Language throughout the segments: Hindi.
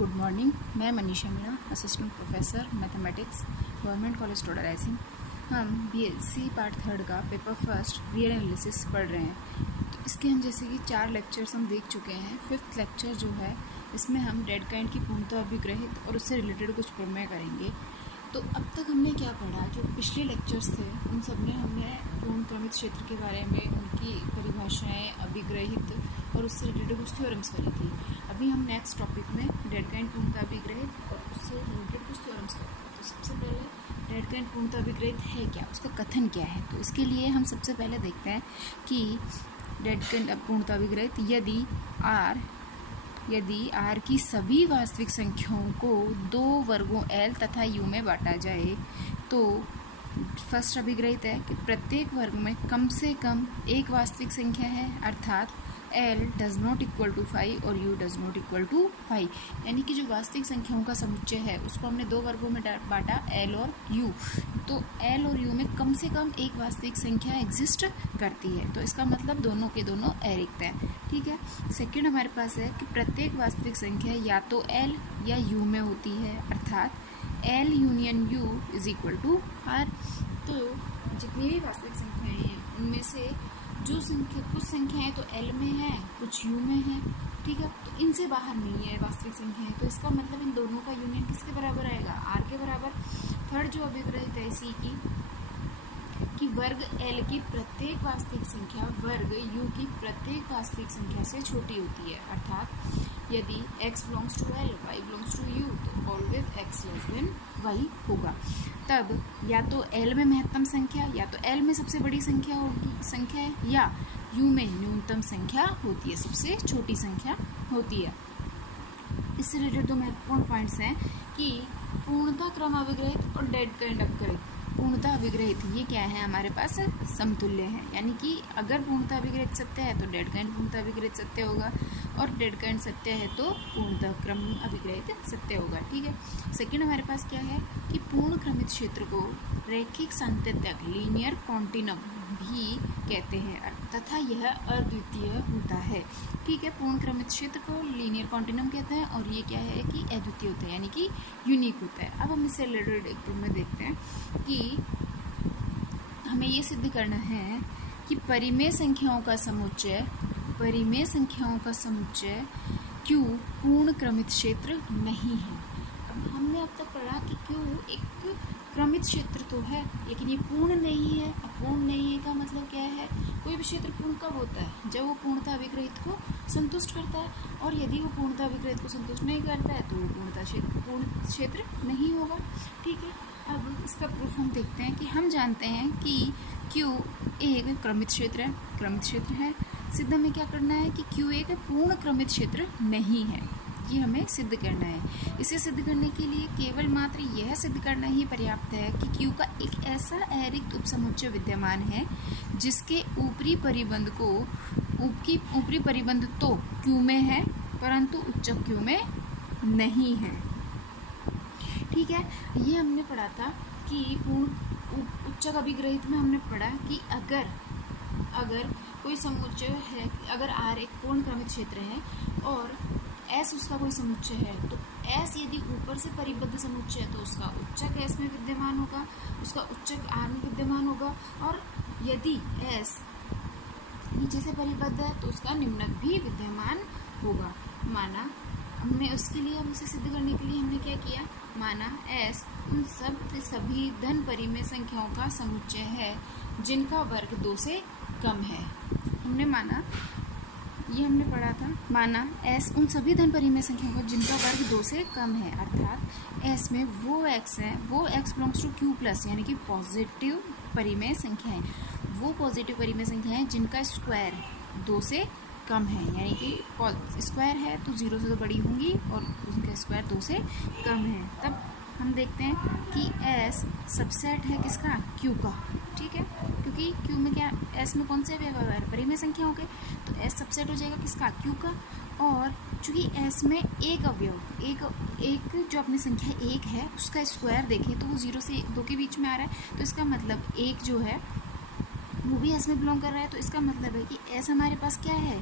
Good morning. मैं Manisha Meena, assistant professor mathematics, government college Toda Raisingh. हम बीएससी पार्ट 3 का पेपर फर्स्ट रियल एनालिसिस पढ़ रहे हैं। तो इसके हम जैसे कि 4 लेक्चर्स हम देख चुके हैं। 5th लेक्चर जो है इसमें हम डेड काइंड की पूर्णता अभिग्रहित और उससे रिलेटेड कुछ प्रमेय करेंगे। तो अब तक हमने क्या पढ़ा, जो पिछले लेक्चर्स थे उन सब में हमने पूर्ण क्रमित क्षेत्र के बारे में, उनकी परिभाषाएं, अभिग्रहित और उससे रिलेटेड कुछ थ्योरम्स करी थी। अभी हम नेक्स्ट टॉपिक में डेड काइंड पूर्णता अभिग्रहित और उससे रिलेटेड कुछ थ्योरम्स करेंगे। तो सबसे पहले डेड काइंड पूर्णता अभिग्रहित है क्या, उसका कथन क्या है। तो इसके लिए हम सबसे पहले देखते हैं कि डेड काइंड पूर्णता अभिग्रहित यदि R की सभी वास्तविक संख्याओं को 2 वर्गों L तथा U में बांटा जाए तो फर्स्ट अभिग्रहित है कि प्रत्येक वर्ग में कम से कम एक वास्तविक संख्या है, अर्थात L does not equal to 5 और U does not equal to 5। यानी कि जो वास्तविक संख्याओं का समुच्चय है उसको हमने 2 वर्गों में बांटा, L और U। तो L और U में कम से कम एक वास्तविक संख्या एग्जिस्ट करती है, तो इसका मतलब दोनों के दोनों अरिक्त हैं। ठीक है। सेकंड हमारे पास है कि प्रत्येक वास्तविक संख्या या तो L या U में होती है, अर्थात L union U is equal to R। तो जितनी भी वास्तविक संख्याएं हैं उनमें से जो संख्या, कुछ संख्याएं तो L में है, कुछ U में है। ठीक है। तो इनसे बाहर नहीं है वास्तविक संख्याएं, तो इसका मतलब इन दोनों का यूनियन किसके बराबर आएगा, R के बराबर। थर्ड जो अभिग्रहित है इसी की कि वर्ग L की प्रत्येक वास्तविक संख्या वर्ग U की प्रत्येक वास्तविक संख्या से छोटी होती है, अर्थात यदि x belongs to L, y belongs to U, तो always x less than y होगा। तब या तो L में महत्तम संख्या, या तो L में सबसे बड़ी संख्या है, या U में न्यूनतम संख्या होती है, सबसे छोटी संख्या होती है। इससे रिलेटेड 2 महत्वपूर्ण पॉइंट्स हैं कि पूर्णता क्रम अभिग्रहित और डेड काइंड अभिग्रहित। पूर्णता अभिग्रहित ये क्या है, हमारे पास समतुल्य है, यानी कि अगर पूर्णता अभिग्रहित सत्य है तो डेड काइंड पूर्णता अभिग्रहित सत्य होगा, और डेड काइंड सत्य है तो पूर्णता क्रम अभिग्रहित सत्य होगा। ठीक है। सेकंड हमारे पास क्या है कि पूर्ण क्रमित क्षेत्र को रैखिक सांतत्यक लीनियर कॉन्टिनम भी कहते हैं, तथा यह अद्वितीय होता है। ठीक है। पूर्ण क्रमित क्षेत्र को लीनियर कॉन्टिनम कहते हैं और ये क्या है कि अद्वितीय होता है, यानी कि यूनिक होता है। अब हम इससे रिलेटेड एक प्रमेय देखते हैं कि हमें ये सिद्ध करना है कि परिमेय संख्याओं का समुच्चय Q पूर्ण क्रमित क्षेत्र नहीं है। अब हमने अब तक पढ़ा कि Q एक क्रमित क्षेत्र तो है, लेकिन ये पूर्ण नहीं है। अपूर्ण नहीं है का मतलब क्या है, कोई भी क्षेत्र पूर्ण कब होता है, जब वो पूर्णता अभिग्रहित को संतुष्ट करता है, और यदि वो पूर्णता अभिग्रहित को संतुष्ट नहीं करता है तो वो पूर्ण क्षेत्र नहीं होगा। ठीक है। अब इसका प्रूफ हम देखते हैं कि हम जानते हैं कि Q एक क्रमित क्षेत्र है। सिद्ध में क्या करना है कि Q एक पूर्ण क्रमित क्षेत्र नहीं है, ये हमें सिद्ध करना है। इसे सिद्ध करने के लिए केवल मात्र यह सिद्ध करना ही पर्याप्त है कि Q का एक ऐसा अरिक्त उपसमुच्चय विद्यमान है जिसके ऊपरी परिबंध तो Q में है परंतु उच्चक Q में नहीं है। ठीक है। ये हमने पढ़ा था कि पूर्ण उच्चक अभिग्रहित में हमने पढ़ा कि अगर कोई समुच्चय है, अगर R एक पूर्ण क्रमित क्षेत्र है और S उसका कोई समुच्चय है, तो S यदि ऊपर से परिबद्ध समुच्चय है तो उसका उच्चक S में विद्यमान होगा, उसका उच्चक R में विद्यमान होगा, और यदि S नीचे से परिबद्ध है तो उसका निम्नक भी विद्यमान होगा। माना हमने उसके लिए, हम उसे सिद्ध करने के लिए हमने क्या किया, माना S उन सभी धन परिमेय संख्याओं का समुच्चय है जिनका वर्ग 2 से कम है। हमने माना, ये हमने पढ़ा था, माना S उन सभी धन परिमेय संख्याओं का जिनका वर्ग 2 से कम है, अर्थात S में वो x है, वो x belongs to Q plus, यानी कि पॉजिटिव परिमेय संख्या है, वो पॉजिटिव परिमेय संख्या है जिनका स्क्वायर 2 से कम है, यानी कि स्क्वायर है तो 0 से तो बड़ी होंगी और उनका स्क्वायर 2 से कम है। तब हम देखते हैं कि S सबसेट है किसका, Q का। ठीक है। क्योंकि Q में क्या, S में कौन से व्यवहार परिमेय संख्या हो गए, तो S सबसेट हो जाएगा किसका, Q का। और चूँकि S में एक अवयव एक जो अपनी संख्या 1 है उसका स्क्वायर देखें तो वो 0 से 2 के बीच में आ रहा है, तो इसका मतलब 1 जो है वो भी S में बिलोंग कर रहा है। तो इसका मतलब है कि S हमारे पास क्या है,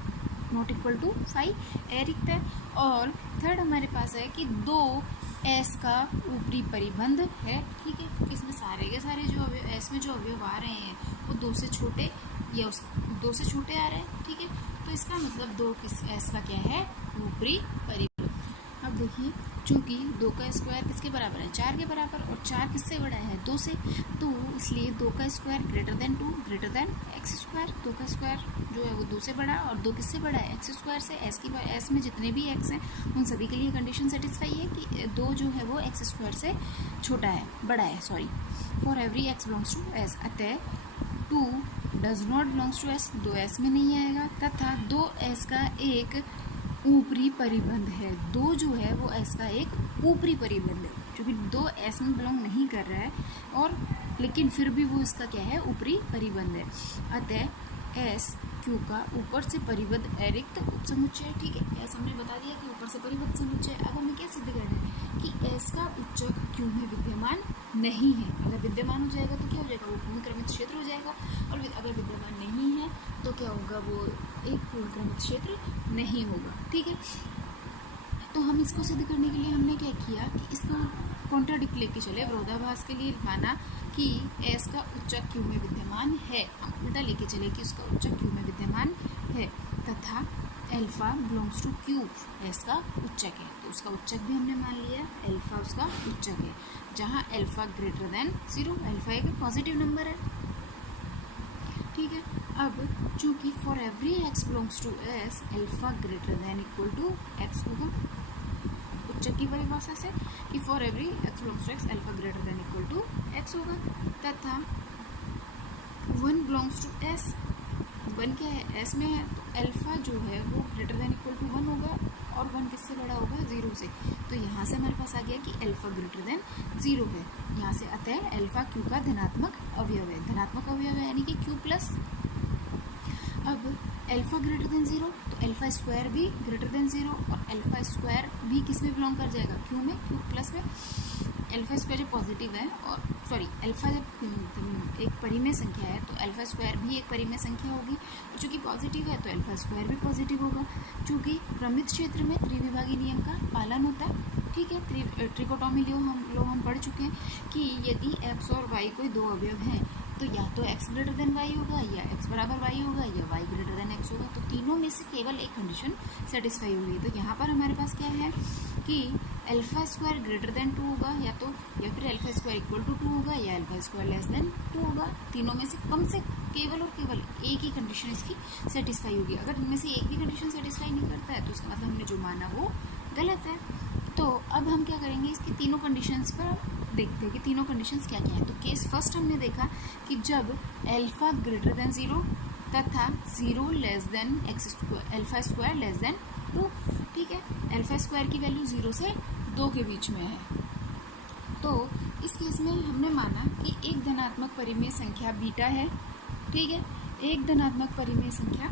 नॉट इक्वल टू 5। रिक्त है। और थर्ड हमारे पास है कि 2 एस का ऊपरी परिबंध है, ठीक है, क्योंकि इसमें सारे के सारे जो अवयव एस में जो अवयव आ रहे हैं वो 2 से छोटे या उस 2 से छोटे आ रहे हैं, ठीक है। तो इसका मतलब 2 किस एस का क्या है, ऊपरी परिबंध। अब देखिए, चूंकि 2 का स्क्वायर किसके बराबर है, 4 के बराबर, और 4 किससे बड़ा है, 2 से, तो इसलिए 2 का square greater than 2 greater than x square. 2 का स्क्वायर जो है वो 2 से बड़ा, और 2 किससे बड़ा है, एक्स स्क्वायर से। एस में जितने भी एक्स हैं उन सभी के लिए कंडीशन सेटिस्फाई है कि 2 जो है वो एक्स स्क्वायर से छोटा है, बड़ा है, sorry. For every X belongs to S, अतः 2 does not belongs to S, 2 S में नहीं आएगा, तथा 2 एस का एक ऊपरी परिबंध है। 2 जो है वो एस का एक ऊपरी परिबंध है, क्योंकि 2 एस में बिलोंग नहीं कर रहा है, और लेकिन फिर भी वो इसका क्या है, ऊपरी परिबंध है। अतः एस क्यू का ऊपर से परिबद्ध अरिक्त उपसमुच्चय, ठीक है, एस हमने बता दिया कि ऊपर से परिबद्ध समुच्चय। अब हमें क्या सिद्ध करना है कि एस का उच्चक क्यू में विद्यमान नहीं है। अगर विद्यमान हो जाएगा तो क्या हो जाएगा, वो पूर्णक्रमित क्षेत्र हो जाएगा, और अगर विद्यमान नहीं है तो क्या होगा, वो एक पूर्णक्रमित क्षेत्र नहीं होगा, ठीक है। तो हम इसको सिद्ध करने के लिए हमने क्या किया कि इसको कॉन्ट्राडिक्ट लेके चले, विरोधाभास के लिए माना कि एस का उच्चक क्यू में विद्यमान है, हम उल्टा लेके चले कि उसका उच्चक क्यू में विद्यमान है, तथा alpha belongs to Q S का उच्चक है। तो उसका उच्चक भी हमने मान लिया, एल्फा उसका उच्चक है, जहाँ एल्फा ग्रेटर देन 0, एल्फा एक पॉजिटिव नंबर है, ठीक है। अब चूंकि for every X belongs to S, alpha greater than equal to X होगा, उच्चक की परिभाषा से कि for every X belongs to X, alpha greater than equal to X होगा, तथा 1 बिलोंग्स टू एस, 1 क्या है, एस में है, तो एल्फा जो है वो ग्रेटर देन इक्वल टू 1 होगा, और 1 किससे बड़ा होगा, 0 से। तो यहाँ से हमारे पास आ गया कि एल्फा ग्रेटर देन 0 है, यहाँ से अतः एल्फा क्यू का धनात्मक अवयव है, धनात्मक अवयव है यानी कि क्यू प्लस। अब एल्फा ग्रेटर देन 0, तो एल्फा स्क्वायर भी ग्रेटर देन 0, और एल्फा स्क्वायर भी किस में बिलोंग कर जाएगा, क्यू में, क्यू प्लस में। एल्फा स्क्वायर जब पॉजिटिव है, और सॉरी एल्फा जब एक परिमेय संख्या है तो एल्फा स्क्वायर भी एक परिमेय संख्या होगी, और चूँकि पॉजिटिव है तो एल्फा स्क्वायर भी पॉजिटिव होगा। चूँकि क्रमित क्षेत्र में त्रिविभागी नियम का पालन होता है, ठीक है, ट्रिकोटोमी हम पढ़ चुके हैं कि यदि एक्स और वाई कोई 2 अवयव हैं तो या तो x ग्रेटर देन वाई होगा, या x बराबर वाई होगा, या y ग्रेटर देन x होगा। तो तीनों में से केवल एक कंडीशन सेटिस्फाई होगी। तो यहाँ पर हमारे पास क्या है कि एल्फा स्क्वायर ग्रेटर देन 2 होगा, या फिर एल्फा स्क्वायर इक्वल टू 2 होगा, या एल्फा स्क्वायर लेस देन 2 होगा। तीनों में से कम से केवल और केवल एक ही कंडीशन इसकी सेटिस्फाई होगी। अगर इनमें से एक भी कंडीशन सेटिस्फाई नहीं करता है तो उसका मतलब हमने जो माना वो गलत है। तो अब हम क्या करेंगे, इसकी तीनों कंडीशंस पर देखते हैं कि तीनों कंडीशंस क्या क्या है। तो केस फर्स्ट हमने देखा कि जब एल्फा ग्रेटर देन 0 तथा 0 less than x square, alpha square less than 2, ठीक है, एल्फा स्क्वायर की वैल्यू 0 से 2 के बीच में है। तो इस केस में हमने माना कि एक धनात्मक परिमेय संख्या बीटा है, ठीक है, एक धनात्मक परिमेय संख्या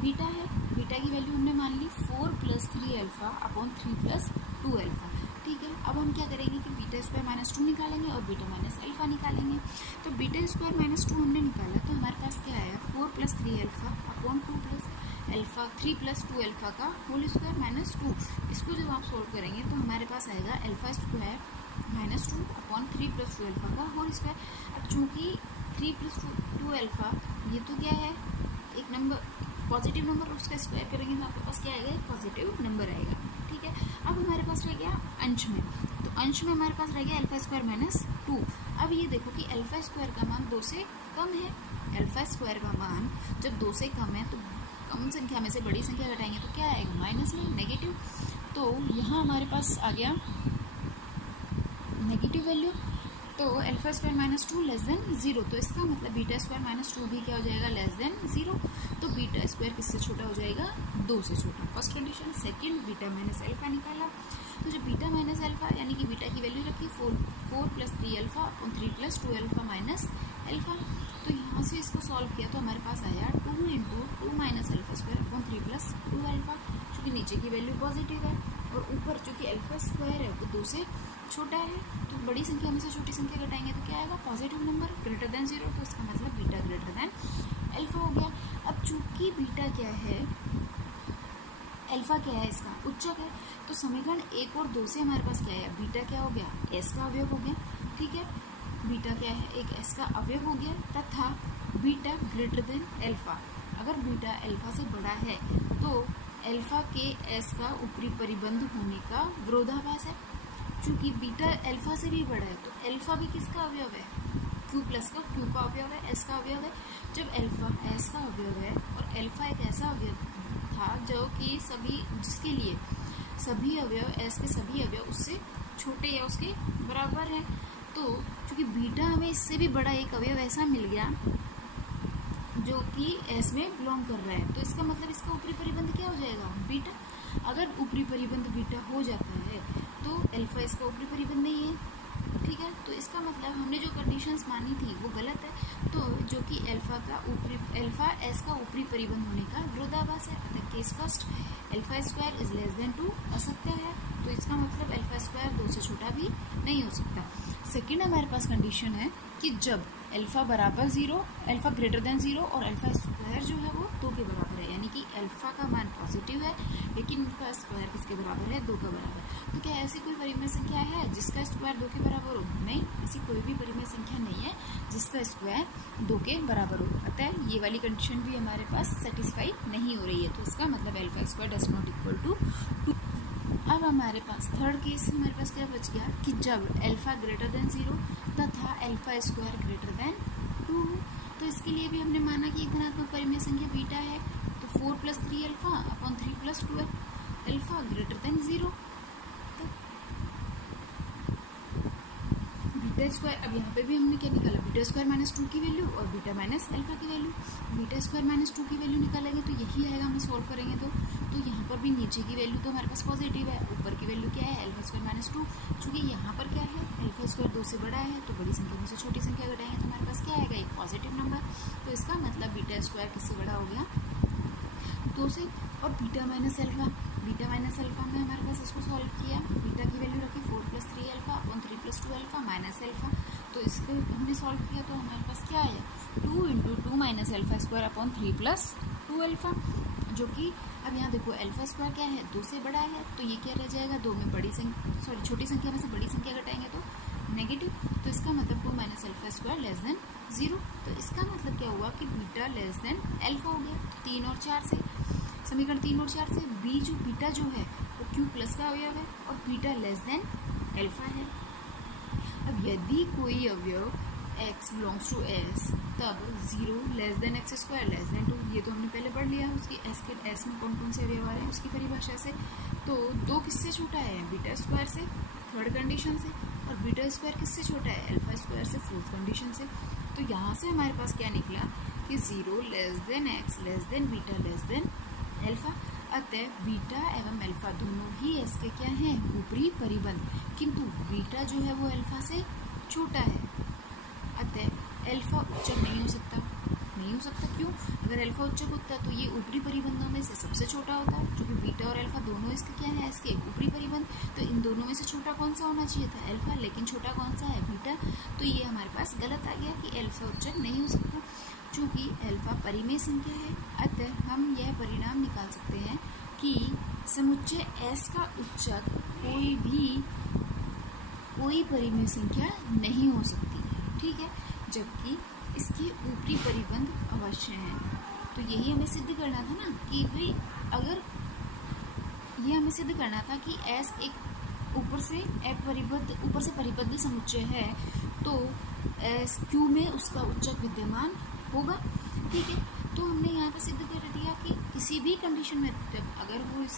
बीटा है। बीटा की वैल्यू हमने मान ली 4 + 3 अल्फा अपॉन 3 + 2 अल्फा, ठीक है। अब हम क्या करेंगे कि बीटा स्क्वायर -2 निकालेंगे और बीटा माइनस अल्फा निकालेंगे। तो बीटा स्क्वायर -2 हमने निकाला तो हमारे पास क्या आया, 4 + 3 अल्फा अपॉन 2 + अल्फा, 3 + 2 अल्फा का होल स्क्वायर -2। इसको जब आप सोल्व करेंगे तो हमारे पास आएगा अल्फा स्क्वायर -2 अपॉन 3 + 2 अल्फा का होल स्क्वायर। अब चूँकि 3 + 2 अल्फा ये तो क्या है, एक नंबर पॉजिटिव नंबर, उसका स्क्वायर करेंगे तो आपके पास क्या आएगा, एक पॉजिटिव नंबर आएगा, ठीक है। अब हमारे पास रह गया अंश में, तो अंश में हमारे पास रह गया अल्फा स्क्वायर -2। अब ये देखो कि अल्फा स्क्वायर का मान 2 से कम है। अल्फा स्क्वायर का मान जब 2 से कम है तो कम संख्या में से बड़ी संख्या घटाएंगे तो क्या आएगा, माइनस में, नेगेटिव। तो यहाँ हमारे पास आ गया नेगेटिव वैल्यू। तो अल्फा स्क्वायर -2 लेस देन 0, तो इसका मतलब बीटा स्क्वायर -2 भी क्या हो जाएगा, लेस देन 0। तो बीटा स्क्वायर किससे छोटा हो जाएगा, 2 से छोटा, first condition. Second, beta minus alpha निकाला, तो जो बीटा माइनस अल्फा यानी कि बीटा की वैल्यू रखी 4 + 3 alpha upon 3 + 2 alpha minus alpha. तो यहाँ से इसको सॉल्व किया तो हमारे पास आया 2 × 2 - अल्फा स्क्वायर अपॉन 3 + 2 अल्फा, चूँकि नीचे की वैल्यू पॉजिटिव है और ऊपर चूँकि अल्फा स्क्वायर है वो 2 से छोटा है, तो बड़ी संख्या में से छोटी संख्या घटाएंगे तो क्या आएगा, पॉजिटिव नंबर ग्रेटर देन 0। तो इसका मतलब बीटा ग्रेटर देन अल्फा हो गया। अब चूँकि बीटा क्या है, अल्फा क्या है, इसका उच्चक है। तो समीकरण 1 और 2 से हमारे पास क्या है, बीटा क्या हो गया, एस का अवयव हो गया। ठीक है, बीटा क्या है, एक एस का अवयव हो गया, तथा बीटा ग्रेटर देन अल्फा। अगर बीटा अल्फा से बड़ा है तो अल्फा के एस का ऊपरी परिबंध होने का विरोधाभास है। चूंकि बीटा अल्फा से भी बड़ा है तो अल्फा भी किसका अवयव है, क्यू प्लस का, क्यू का अवयव है, एस का अवयव है। जब अल्फा एस का अवयव है और अल्फा एक ऐसा अवयव था जो कि जिसके लिए सभी अवयव, एस के सभी अवयव उससे छोटे या उसके बराबर है, तो चूंकि बीटा हमें इससे भी बड़ा एक अवयव ऐसा मिल गया जो कि एस में बिलोंग कर रहा है, तो इसका मतलब इसका ऊपरी परिबंध क्या हो जाएगा, बीटा। अगर ऊपरी परिबंध बीटा हो जाता है तो अल्फा इसका ऊपरी परिबंध नहीं है। ठीक है, तो इसका मतलब हमने जो कंडीशंस मानी थी वो गलत है, तो जो कि अल्फा एस का ऊपरी परिबंध होने का विरोधाभास है। अतः case first alpha square is less than 2 असत्य है, तो इसका मतलब अल्फा स्क्वायर 2 से छोटा भी नहीं हो सकता। सेकेंड हमारे पास कंडीशन है कि जब अल्फा बराबर 0, अल्फा ग्रेटर देन 0 और अल्फा स्क्वायर जो है वो 2 के बराबर है, यानी कि अल्फा का मान पॉजिटिव है लेकिन उनका स्क्वायर किसके बराबर है, 2 का बराबर। तो क्या ऐसी कोई परिमेय संख्या है जिसका स्क्वायर 2 के बराबर हो, नहीं, ऐसी कोई भी परिमेय संख्या नहीं है जिसका स्क्वायर 2 के बराबर हो। अतः ये वाली कंडीशन भी हमारे पास सेटिस्फाई नहीं हो रही है, तो इसका मतलब alpha square does not equal to 2। अब हमारे पास थर्ड केस हमारे पास क्या बच गया कि जब अल्फा ग्रेटर देन 0 तथा अल्फा स्क्वायर ग्रेटर देन 2, तो इसके लिए भी हमने माना कि एक धनात्मक परिमेय संख्या बीटा है, तो 4 + 3 alpha upon 3 + 2 alpha greater than 0। Beta square, अब यहाँ पे भी हमने क्या निकाला, बीटा स्क्वायर -2 की वैल्यू और बीटा माइनस अल्फा की वैल्यू। बीटा स्क्वायर -2 की वैल्यू निकालेंगे तो यही आएगा, हमें सॉल्व करेंगे तो यहाँ पर भी नीचे की वैल्यू तो हमारे पास पॉजिटिव है, ऊपर की वैल्यू क्या है, अल्फा स्क्वायर -2। चूँकि यहाँ पर क्या है, अल्फा स्क्वायर 2 से बड़ा है, तो बड़ी संख्या में से छोटी संख्या घटाएंगे तो हमारे पास क्या आएगा, एक पॉजिटिव नंबर। तो इसका मतलब बीटा स्क्वायर किससे बड़ा हो गया, 2 से। और बीटा माइनस अल्फा में हमारे पास इसको सॉल्व किया, बीटा की वैल्यू रखी 4 + 3 alpha upon 3 + 2 alpha minus alpha, तो इसको हमने सॉल्व किया तो हमारे पास क्या आया, 2 × 2 - अल्फा स्क्वायर अपॉन 3 + 2 अल्फा, जो कि अब यहाँ देखो अल्फा स्क्वायर क्या है, 2 से बड़ा है, तो ये क्या रह जाएगा, 2 में छोटी संख्या में से बड़ी संख्या घटाएंगे तो नेगेटिव, तो इसका मतलब 2 - अल्फा स्क्वायर लेस देन 0। तो इसका मतलब क्या हुआ कि बीटा लेस देन अल्फा हो गया। 3 और 4 से, समीकरण 3 और 4 से बीटा जो है वो क्यू प्लस का अवयव है और बीटा लेस देन अल्फा है। अब यदि कोई अवयव x बिलोंग्स टू s, तब 0 less than x square less than 2, ये तो हमने पहले पढ़ लिया, उसकी s में कौन से अवयव आ रहे हैं उसकी परिभाषा से। तो 2 किससे छोटा है, बीटा स्क्वायर से, थर्ड कंडीशन से, और बीटा स्क्वायर किससे छोटा है, अल्फा स्क्वायर से, फोर्थ कंडीशन से। तो यहाँ से हमारे पास क्या निकला कि 0 less than x less then beta less than alpha. अतः बीटा एवं अल्फा दोनों ही एस के क्या हैं, ऊपरी परिबंध, किंतु बीटा जो है वो अल्फा से छोटा है। अतः अल्फा उच्चक नहीं हो सकता। क्यों, अगर अल्फा उच्चक होता तो ये ऊपरी परिबंधों में से सबसे छोटा होता, क्योंकि बीटा और अल्फा दोनों इसके क्या है, इसके ऊपरी परिबंध, तो इन दोनों में से छोटा कौन सा होना चाहिए था, अल्फा, लेकिन छोटा कौन सा है, बीटा। तो ये हमारे पास गलत आ गया कि अल्फा उच्चक नहीं हो सकता, चूँकि अल्फा परिमेय संख्या है। अतः हम यह परिणाम निकाल सकते हैं कि समुच्चय S का उच्चक कोई परिमेय संख्या नहीं हो सकती है, ठीक है, जबकि इसके ऊपरी परिबंध अवश्य हैं। तो यही हमें सिद्ध करना था ना कि भाई अगर ये हमें सिद्ध करना था कि S एक ऊपर से परिबद्ध समुच्चय है तो S Q में उसका उच्चक विद्यमान होगा, ठीक है। तो हमने यहाँ पर सिद्ध कर दिया कि किसी भी कंडीशन में जब अगर वो इस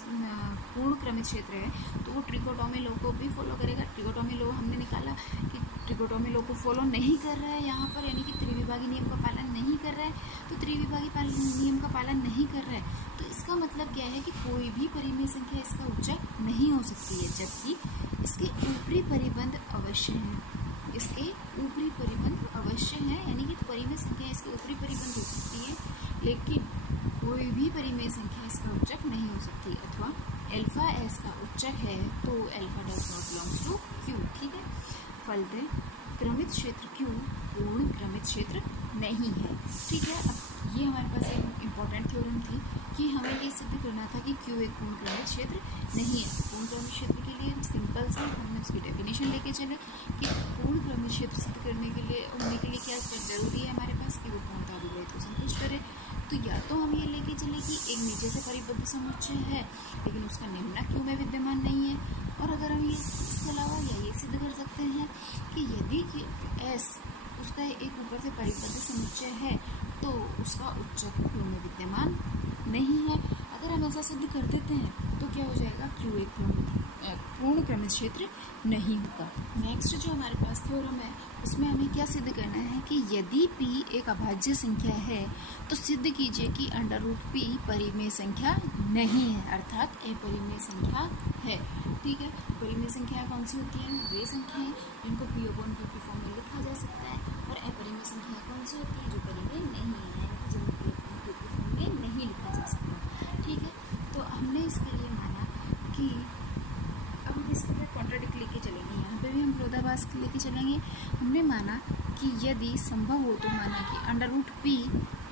पूर्ण क्रमित क्षेत्र है तो वो ट्रिकोटोमी लॉ को भी फॉलो करेगा। ट्रिकोटोमी लॉ हमने निकाला कि ट्रिकोटोमी लॉ को फॉलो नहीं कर रहा है यहाँ पर, यानी कि त्रिविभागी नियम का पालन नहीं कर रहा है। तो त्रिविभागी नियम का पालन नहीं कर रहा है तो इसका मतलब क्या है कि कोई भी परिमेय संख्या इसका उच्चक नहीं हो सकती है, जबकि इसके ऊपरी परिबंध अवश्य हैं। यानी कि परिमेय संख्या इसके ऊपरी परिबंध हो सकती है, लेकिन कोई भी परिमेय संख्या इसका उच्चक नहीं हो सकती। अथवा अल्फा एस का उच्चक है तो alpha does not belongs to Q, ठीक है। फलतः क्रमित क्षेत्र Q पूर्ण क्रमित क्षेत्र नहीं है। ठीक है, अब ये हमारे पास एक इम्पॉर्टेंट थ्योरम थी कि हमें ये सिद्ध करना था कि Q एक पूर्ण क्रमित क्षेत्र नहीं है। पूर्ण क्रमित क्षेत्र के लिए सिंपल सा हमने उसकी डेफिनेशन लेके चले कि पूर्ण क्रमित क्षेत्र सिद्ध करने के लिए क्या जरूरी है हमारे पास कि वो पूर्णता अभिग्रहित को संतुष्ट करे। तो या तो हम ये लेके चले कि एक नीचे से परिबद्ध समुच्चय है लेकिन उसका निम्नक Q में विद्यमान नहीं है, और अगर हम इसके अलावा या ये सिद्ध कर सकते हैं कि यदि S उसका एक ऊपर से परिबद्ध समुच्चय है तो उसका उच्चक Q में विद्यमान नहीं है। अगर हम ऐसा सिद्ध कर देते हैं तो क्या हो जाएगा, Q एक पूर्ण क्रमित क्षेत्र नहीं होगा। नेक्स्ट जो हमारे पास थ्योरम है उसमें हमें क्या सिद्ध करना है कि यदि P एक अभाज्य संख्या है तो सिद्ध कीजिए कि √P परिमेय संख्या नहीं है, अर्थात अपरिमेय संख्या है। ठीक है, परिमेय संख्याएं कौन सी होती हैं, वे संख्याएं जिनको P/Q की फॉर्म में लिखा जा सकता है, और अपरिमेय संख्याएं कौन सी होती हैं जो परिमेय नहीं है, जिनको P/Q की फॉर्म में नहीं लिखा जा सकता। ठीक है, तो हमने इसके लिए माना कि अब हम इसके लिए कॉन्ट्राडिक्ट लेके चलेंगे, यहाँ पे भी हम विरोधाभास लेके चलेंगे। हमने माना कि यदि संभव हो तो माना कि √P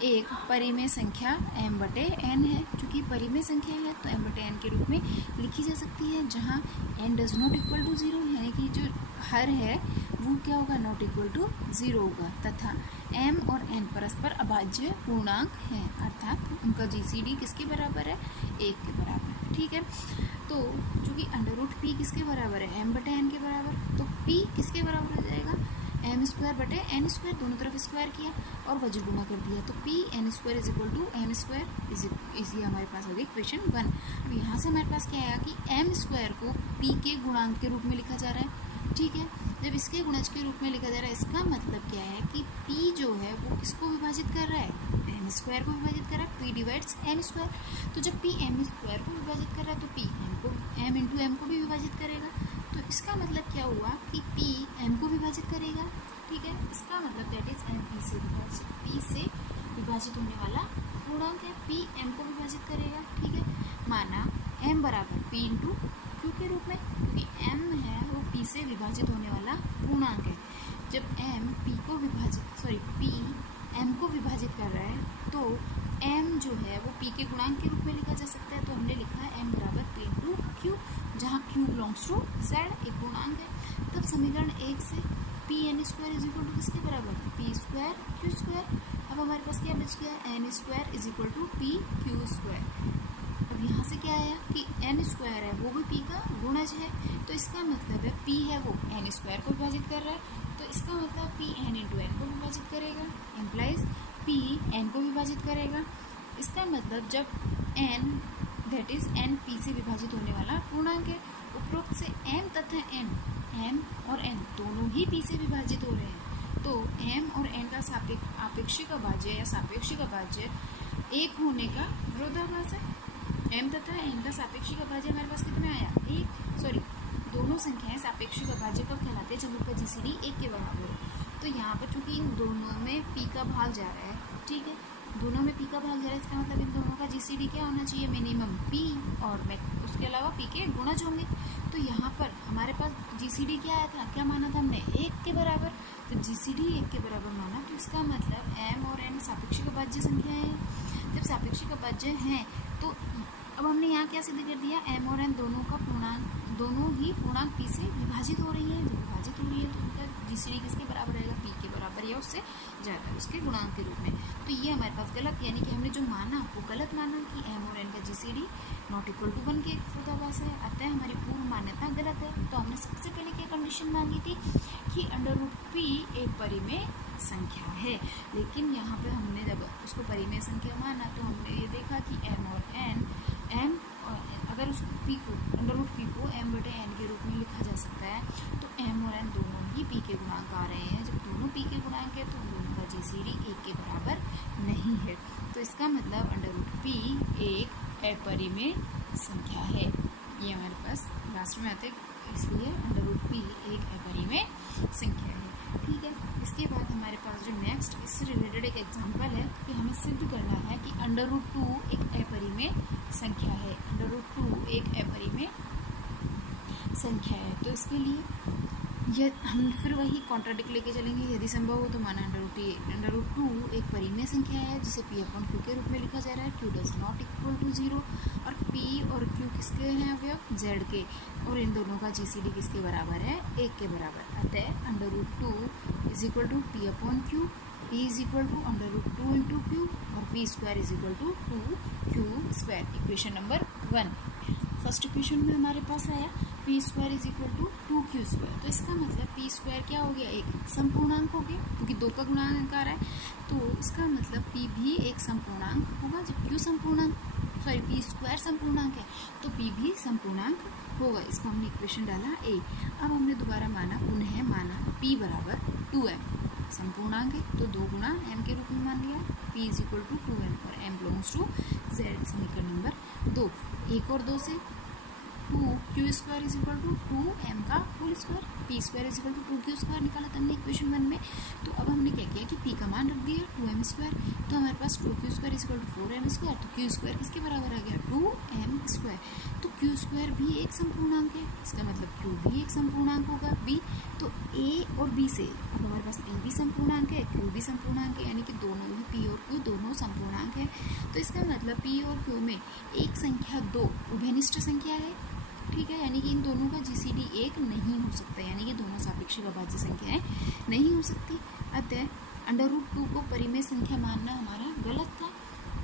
एक परिमेय संख्या m/n है, चूँकि परिमेय संख्या है तो m/n के रूप में लिखी जा सकती है, जहाँ n does not equal to 0, यानी कि जो हर है वो क्या होगा, नॉट इक्वल टू 0 होगा, तथा m और n परस्पर अभाज्य पूर्णांक हैं, अर्थात उनका GCD किसके बराबर है, 1 के बराबर है। ठीक है, तो चूँकि √P किसके बराबर है, m/n के बराबर, तो P किसके बराबर हो जाएगा, m²/n², दोनों तरफ स्क्वायर किया और वज्र गुणा कर दिया, तो Pn² = m², ये हमारे पास हो गई इक्वेशन 1। अब यहाँ से हमारे पास क्या आया कि m² को P के गुणांक के रूप में लिखा जा रहा है। ठीक है, जब इसके गुणज के रूप में लिखा जा रहा है, इसका मतलब क्या है कि P जो है वो किसको विभाजित कर रहा है, m² को विभाजित कर रहा है, P डिवाइड्स m²। तो जब P m² को विभाजित कर रहा है तो P m × m को भी विभाजित करेगा, तो इसका मतलब क्या हुआ कि P m को विभाजित करेगा। ठीक है, इसका मतलब दैट इज P से विभाजित होने वाला पूर्णांक है, P m को विभाजित करेगा। ठीक है, माना m बराबर P × Q के रूप में, क्योंकि m है वो P से विभाजित होने वाला पूर्णांक है। जब P m को विभाजित कर रहा है तो m जो है वो P के गुणांक के रूप में लिखा जा सकता है, तो हमने लिखा है m बराबर P × Q, जहाँ Q बिलोंग्स टू Z, एक पूर्णांक है। तब समीकरण 1 से Pn² = किसके बराबर, P² Q²। अब हमारे पास क्या बच गया, n² = PQ²। अब यहाँ से क्या आया कि n² है वो भी P का गुणज है, तो इसका मतलब है P है वो n² को विभाजित कर रहा है, तो इसका मतलब P n × n को विभाजित करेगा, इम्प्लाइज P n को विभाजित करेगा। इसका मतलब जब n that is n P से विभाजित होने वाला पूर्णांक है, उपरोक्त से m तथा n और n दोनों ही P से विभाजित हो रहे हैं, तो m और n का आपेक्षिक अभाज्य या सापेक्षिक अभाज्य एक होने का विरोधाभास है। m तथा n का सापेक्षिक अभाज्य हमारे पास कितना आया, दोनों संख्याएं सापेक्षिक अभाज्य कब कहलाते हैं, जब उनका GCD 1 के बराबर है। तो यहाँ पर चूंकि इन दोनों में P का भाग जा रहा है, ठीक है, दोनों में P का भाग जा रहा है, इसका मतलब इन दोनों का GCD क्या होना चाहिए, मिनिमम P, और उसके अलावा P के गुणज होंगे। तो यहाँ पर हमारे पास GCD क्या आया था, क्या माना था हमने, 1 के बराबर, तो GCD 1 के बराबर माना, तो इसका मतलब m और n सापेक्षिक अभाज्य संख्याएं हैं। जब सापेक्षिक अभाज्य हैं तो अब हमने यहाँ क्या सिद्ध कर दिया, m और n दोनों ही पूर्णांक P से विभाजित हो रही है। जब विभाजित हो रही है तो उनका GCD किसके बराबर रहेगा, P के बराबर या उससे ज़्यादा, उसके गुणांक के रूप में। तो ये हमारे पास गलत, यानी कि हमने जो माना वो गलत माना कि m और n का GCD ≠ 1 के विरोधाभास है, अतः हमारी पूर्व मान्यता गलत है। तो हमने सबसे पहले क्या कंडीशन मांगी थी कि √P एक परिमेय संख्या है, लेकिन यहाँ पे हमने जब उसको परिमेय संख्या माना तो हमने ये देखा कि m और n अगर उस P को √P को m/n के रूप में लिखा जा सकता है, तो m और n दोनों ही P के गुणांक आ रहे हैं। जब दोनों P के गुणांक है तो दोनों का GCD 1 के बराबर नहीं है, तो इसका मतलब √P एक अपरिमेय संख्या है। ये हमारे पास लास्ट में आते, इसलिए √P एक अपरिमेय संख्या है। ठीक है, इसके बाद हमारे पास जो नेक्स्ट इससे रिलेटेड एक एग्जांपल है कि हमें सिद्ध करना है कि √2 एक अपरिमेय संख्या है, √2 एक अपरिमेय संख्या है। तो इसके लिए ये हम फिर वही कॉन्ट्राडिक्ट लेके चलेंगे। यदि संभव हो तो माना √2 एक परिमेय संख्या है जिसे p/q के रूप में लिखा जा रहा है। q does not equal to 0 और p और q किसके हैं अवयव? z के, और इन दोनों का GCD किसके बराबर है? 1 के बराबर। अतः √2 is equal to p/q, p is equal to √2 into q और p square is equal to 2q square. Equation number 1 first equation में हमारे पास आया P square is equal to 2q square. तो इसका मतलब पी स्क्वायर क्या हो गया? एक समपूर्णांक हो गया, क्योंकि 2 का गुणांक आ रहा है, तो इसका मतलब पी भी एक समपूर्णांक होगा। जब q पी स्क्वायर समपूर्णांक है तो पी भी समपूर्णांक होगा। इसको हमने इक्वेशन डाला ए। अब हमने दोबारा पुनः माना p बराबर 2m समपूर्णांक है, तो 2 गुणा m के रूप में मान लिया। p is equal to 2m और m बिलोंग्स टू z। समीकरण नंबर 2, 1 और 2 से 2q square is equal to 2m का whole square, p square is equal to 2q square निकाला था हमने इक्वेशन 1 में। तो अब हमने क्या किया कि p का मान रख दिया 2m स्क्वायर, तो हमारे पास 2q square is equal to 4m square. तो q स्क्वायर किसके बराबर आ गया? 2m square. तो q स्क्वायर भी एक समपूर्णांक है, इसका मतलब q भी एक समपूर्णांक होगा b। तो a और b से अब हमारे पास p भी समपूर्णांक है, q भी समपूर्णांक है, यानी कि दोनों ही p और q दोनों समपूर्णांक है। तो इसका मतलब p और q में एक संख्या 2 उभयनिष्ठ संख्या है, ठीक है, यानी कि इन दोनों का GCD 1 नहीं हो सकता, यानी कि दोनों सापेक्षिक अभाज्य संख्याएं नहीं हो सकती। अतः √2 को परिमेय संख्या मानना हमारा गलत था।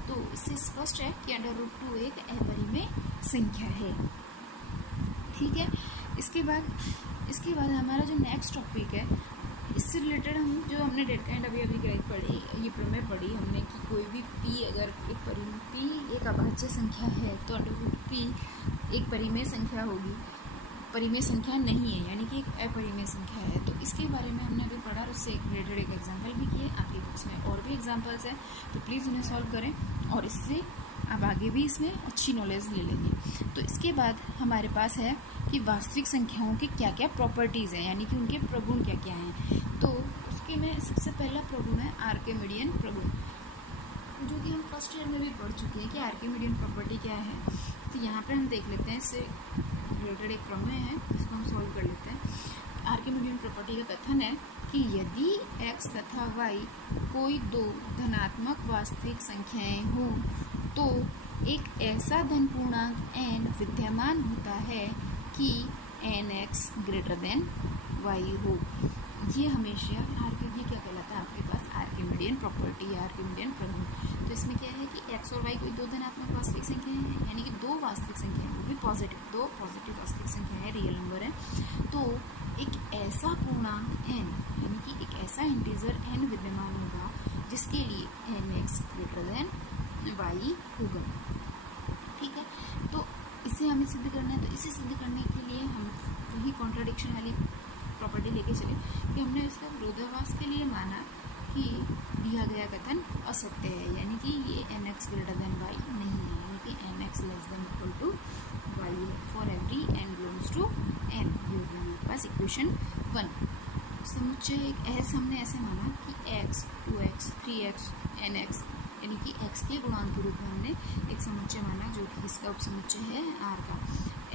तो इससे स्पष्ट है कि √2 एक अपरिमेय संख्या है, ठीक है। इसके बाद हमारा जो नेक्स्ट टॉपिक है, इससे रिलेटेड हमने डेट काइंड अभी पढ़ी, ये प्रमेय पढ़ी हमने कि कोई भी p अगर एक अभाज्य संख्या है तो √p एक परिमेय संख्या होगी, परिमेय संख्या नहीं है, यानी कि एक अपरिमेय संख्या है। तो इसके बारे में हमने अभी पढ़ा और उससे रिलेटेड एक एग्जाम्पल भी किए। आपकी बुक्स में और भी एग्जाम्पल्स हैं, तो प्लीज़ उन्हें सॉल्व करें और इससे आप आगे भी इसमें अच्छी नॉलेज ले लेंगे। तो इसके बाद हमारे पास है कि वास्तविक संख्याओं के क्या क्या प्रॉपर्टीज़ हैं, यानी कि उनके प्रगुण क्या क्या हैं। तो उसके में सबसे पहला प्रगुण है आर्किमिडियन प्रगुण, जो कि हम फर्स्ट ईयर में भी पढ़ चुके हैं कि आर्किमिडियन प्रॉपर्टी क्या है। तो यहाँ पर हम देख लेते हैं, इससे रिलेटेड एक प्रमेय है जिसको हम सॉल्व कर लेते हैं। आर्किमिडियन प्रॉपर्टी का कथन है कि यदि x तथा y कोई 2 धनात्मक वास्तविक संख्याएं हों तो एक ऐसा धन पूर्णांक n विद्यमान होता है कि nx ग्रेटर देन y हो। ये हमेशा ये क्या कहलाता है आपके पास? आर्किमिडियन प्रॉपर्टी या आर्किमिडियन प्रगुण। तो इसमें क्या है कि x और y कोई 2 धनात्मक वास्तविक संख्याएं हैं, यानी कि 2 वास्तविक संख्याएं, वो भी पॉजिटिव, 2 पॉजिटिव वास्तविक संख्याएं, रियल नंबर है। तो एक ऐसा पूर्णांक n, यानी कि एक ऐसा इंटीजर n विद्यमान होगा जिसके लिए nx ग्रेटर देन y होगा, ठीक है। तो इसे हमें सिद्ध करना है। तो इसे सिद्ध करने के लिए हम वही कॉन्ट्राडिक्शन वाली प्रॉपर्टी लेके चले कि हमने इसका विरोधाभास के लिए माना कि दिया गया कथन असत्य है, यानी कि ये nx ग्रेटर देन y नहीं है, यानी कि nx less than equal to y है for every n belongs to n। ये हो गया हमारे पास इक्वेशन 1। समुच्चय एक s हमने ऐसे माना कि x 2x 3x nx, यानी कि x के गुणांक के रूप में हमने एक समुच्चय माना, जो कि इसका उपसमुच्चय है r का।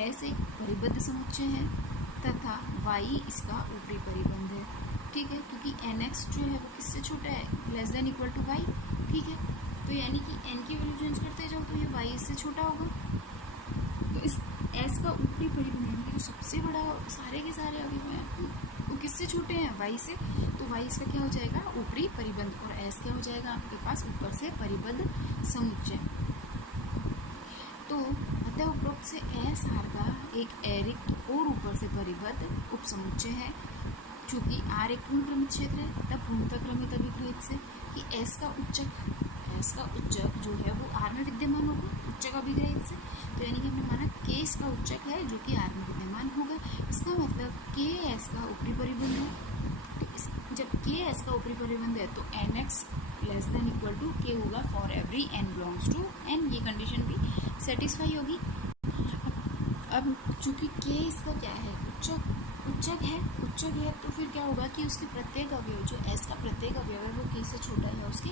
s एक परिबद्ध समुच्चय है तथा y इसका ऊपरी परिबंध है, ठीक है, क्योंकि nx जो है वो किससे छोटा है? Less than equal to y, ठीक है। तो यानी कि n की वैल्यू चेंज करते जाओ तो ये y इससे छोटा होगा। तो इस s का ऊपरी परिबंध, यानी कि जो सबसे बड़ा सारे के सारे अवयव हैं वो किससे छोटे हैं? y से। तो y इसका क्या हो जाएगा? ऊपरी परिबंध, और s क्या हो जाएगा आपके पास? ऊपर से परिबद्ध समुच्चय। तो अतः उपरोक्त से s r का एक अरिक्त और ऊपर से परिबद्ध उपसमुच्चय है। चूँकि r एक पूर्ण क्रमित क्षेत्र है, तब पूर्णतः क्रमित अभिग्रहित से कि s का उच्चक जो है वो r में विद्यमान होगा, उच्चक अभिग्रहित से। तो यानी कि हमने माना k इसका उच्चक है जो कि r में विद्यमान होगा। इसका मतलब k s का ऊपरी परिबंध है। तो जब k s का ऊपरी परिबंध है तो nx less than equal to k होगा for every n belongs to n। ये कंडीशन भी सेटिस्फाई होगी। अब चूँकि k इसका क्या है? उच्चक, उच्चक है तो फिर क्या होगा कि उसके प्रत्येक अवयव, जो एस का प्रत्येक अवयव है वो के से छोटा है उसके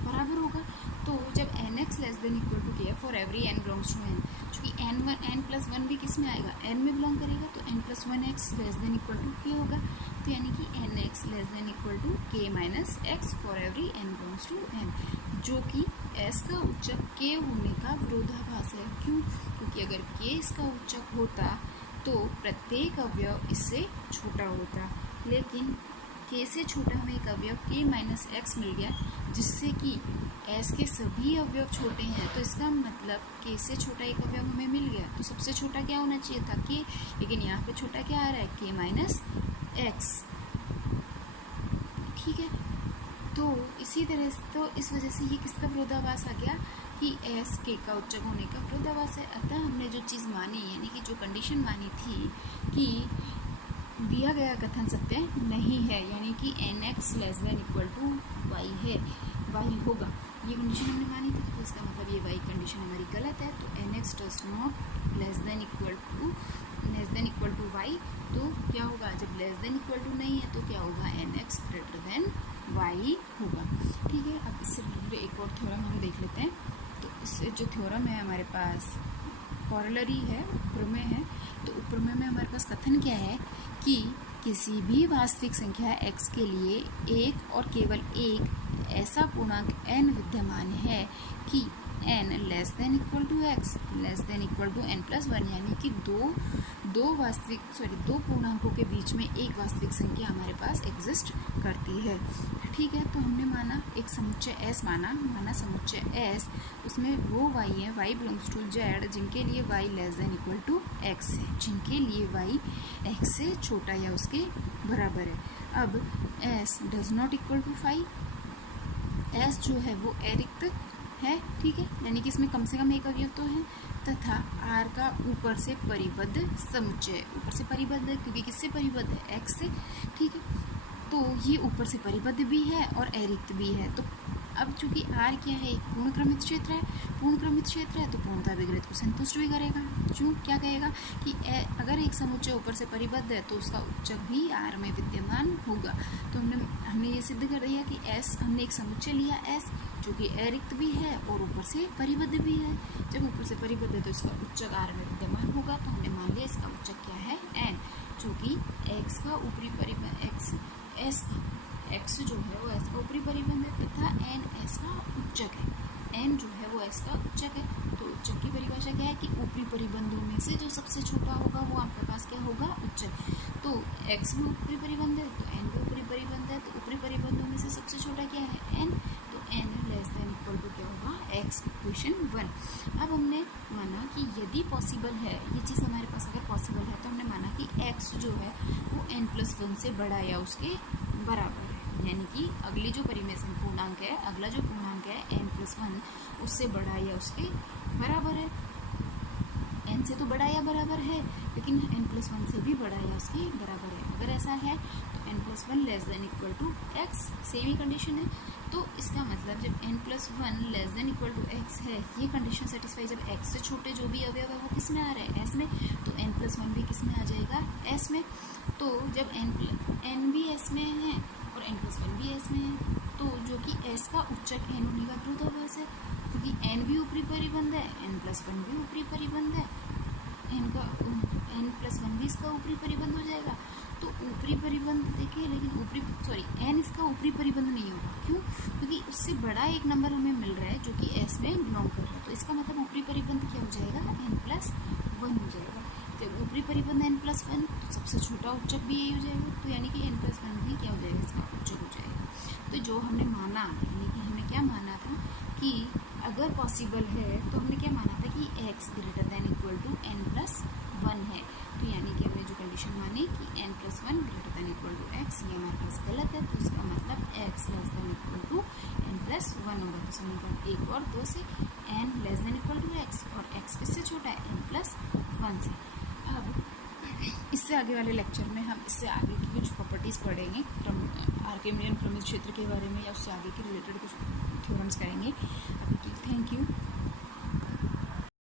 बराबर होगा। तो जब n x less than equal to k for every n belongs to N, चूँकि एन प्लस वन भी किस में आएगा, एन में बिलोंग करेगा, तो n plus one x less than equal to k होगा। तो यानी कि N x less than equal to k minus x for every n belongs to N, जो कि एस का उच्चक के होने का विरोधाभास है। क्यों? क्योंकि अगर के इसका उच्चक होता तो प्रत्येक अवयव इससे छोटा होता, लेकिन के से छोटा हमें एक अवयव के माइनस एक्स मिल गया, जिससे कि एस के सभी अवयव छोटे हैं। तो इसका मतलब के से छोटा एक अवयव हमें मिल गया, तो सबसे छोटा क्या होना चाहिए था, के, लेकिन यहाँ पे छोटा क्या आ रहा है, के माइनस एक्स। ठीक है, तो इसी तरह से, तो इस वजह से ये किसका विरोधाभास आ गया कि एस के का उच्चक होने का विरोधाभास है। अतः हमने जो चीज़ मानी, यानी कि जो कंडीशन मानी थी कि दिया गया कथन सत्य नहीं है, यानी कि N x less than equal to Y है, वाई होगा, ये कंडीशन हमने मानी थी। तो इसका मतलब ये वाई कंडीशन हमारी गलत है। तो N X does not less than equal to Y, तो क्या होगा, जब लेस देन इक्वल टू नहीं है तो क्या होगा, N X greater than Y होगा। ठीक है, अब इससे रिलेटेड एक और थ्योरम हम देख लेते हैं। तो इससे जो थ्योरम है हमारे पास कॉरलरी है, उपप्रमेय है। तो उपप्रमेय में हमारे पास कथन क्या है कि किसी भी वास्तविक संख्या x के लिए एक और केवल एक ऐसा पूर्णांक n विद्यमान है कि n less than equal to x less than equal to n plus one, यानी कि दो पूर्णांकों के बीच में एक वास्तविक संख्या हमारे पास एग्जिस्ट करती है। ठीक है, तो हमने माना एक समुच्चय S माना समुच्चय S, उसमें वो y है, y बिलोंग्स टू z, जिनके लिए y less than equal to x है, जिनके लिए y x से छोटा या उसके बराबर है। अब S does not equal to 5, S जो है वो अरिक्त है। ठीक है, यानी कि इसमें कम से कम एक अवयव तो है, तथा R का ऊपर से परिबद्ध समुच्चय, ऊपर से परिबद्ध है क्योंकि किससे परिबद्ध है, x से। ठीक है, तो ये ऊपर से परिबद्ध भी है और अरिक्त भी है। तो अब चूंकि R क्या है, एक पूर्ण क्रमित क्षेत्र है, तो पूर्णता विग्रहित को संतुष्ट भी करेगा। क्यों, क्या कहेगा कि अगर एक समुच्चय ऊपर से परिबद्ध है तो उसका उच्चक भी R में विद्यमान होगा। तो हमने ये सिद्ध कर दिया कि S, हमने एक समुच्चय लिया S जो कि अरिक्त भी है और ऊपर से परिबद्ध भी है। जब ऊपर से परिबद्ध है तो इसका उच्चक R में विद्यमान होगा। तो हमने मान लिया इसका उच्चक क्या है, n, जो कि x का ऊपरी परिबद्ध x जो है वो s का ऊपरी परिबंध है, तथा n s का उच्चक है, n जो है वो s का उच्चक है। तो उच्चक की परिभाषा क्या है कि ऊपरी परिबंधों में से जो सबसे छोटा होगा वो आपके पास क्या होगा, उच्चक। तो x भी ऊपरी परिबंध है, तो n भी ऊपरी परिबंध है, तो ऊपरी परिबंधों में से सबसे छोटा क्या है, n, तो n less than equal to क्या होगा, x, इक्वेशन 1। अब हमने माना कि यदि पॉसिबल है, ये चीज़ हमारे पास अगर पॉसिबल है, तो हमने माना कि x जो है वो n+1 से बड़ा या उसके बराबर है, यानी कि अगला जो पूर्णांक है n+1 उससे बड़ा या उसके बराबर है। n से तो बड़ा या बराबर है, लेकिन n+1 से भी बड़ा या उसके बराबर है। अगर ऐसा है तो n+1 less than equal to x, same ही कंडीशन है। तो इसका मतलब जब n+1 less than equal to x है, ये कंडीशन सेटिस्फाई जब x से छोटे जो भी अवयव है वो किस में आ रहा है, s में, तो n+1 भी किस में आ जाएगा, s में। तो जब n भी s में है और n+1 भी s में है, तो जो कि s का उच्चक n होने का विरोधाभास है, क्योंकि n भी ऊपरी परिबंध है, n+1 भी ऊपरी परिबंध है, n+1 भी इसका ऊपरी परिबंध हो जाएगा। तो ऊपरी परिबंध देखिए, लेकिन n इसका ऊपरी परिबंध नहीं होगा। क्यों? क्योंकि उससे बड़ा एक नंबर हमें मिल रहा है जो कि s में बिलोंग कर रहा है। तो इसका मतलब ऊपरी परिबंध क्या हो जाएगा, n+1 हो जाएगा। जब ऊपरी परिबंध n+1 तो सबसे छोटा उच्चक भी यही हो जाएगा। तो यानी कि n+1 भी क्या हो जाएगा, इसका उच्चक हो जाएगा। तो जो हमने माना, यानी कि हमने क्या माना था कि अगर पॉसिबल है, तो हमने क्या माना था कि x greater than equal to n+1 है। तो यानी कि हमने जो कंडीशन मानी कि n+1 greater than equal to x, ये हमारे पास गलत है। तो इसका मतलब x less than equal to n+1 होगा। तो समीकरण 1 और 2 से n less than equal to x और x किससे छोटा है, n+1 से। अब इससे आगे वाले लेक्चर में हम इससे आगे की कुछ प्रॉपर्टीज़ पढ़ेंगे, आर्किमिडियन क्रमित क्षेत्र के बारे में, या उससे आगे के रिलेटेड कुछ थ्योरम्स करेंगे। अभी के लिए थैंक यू।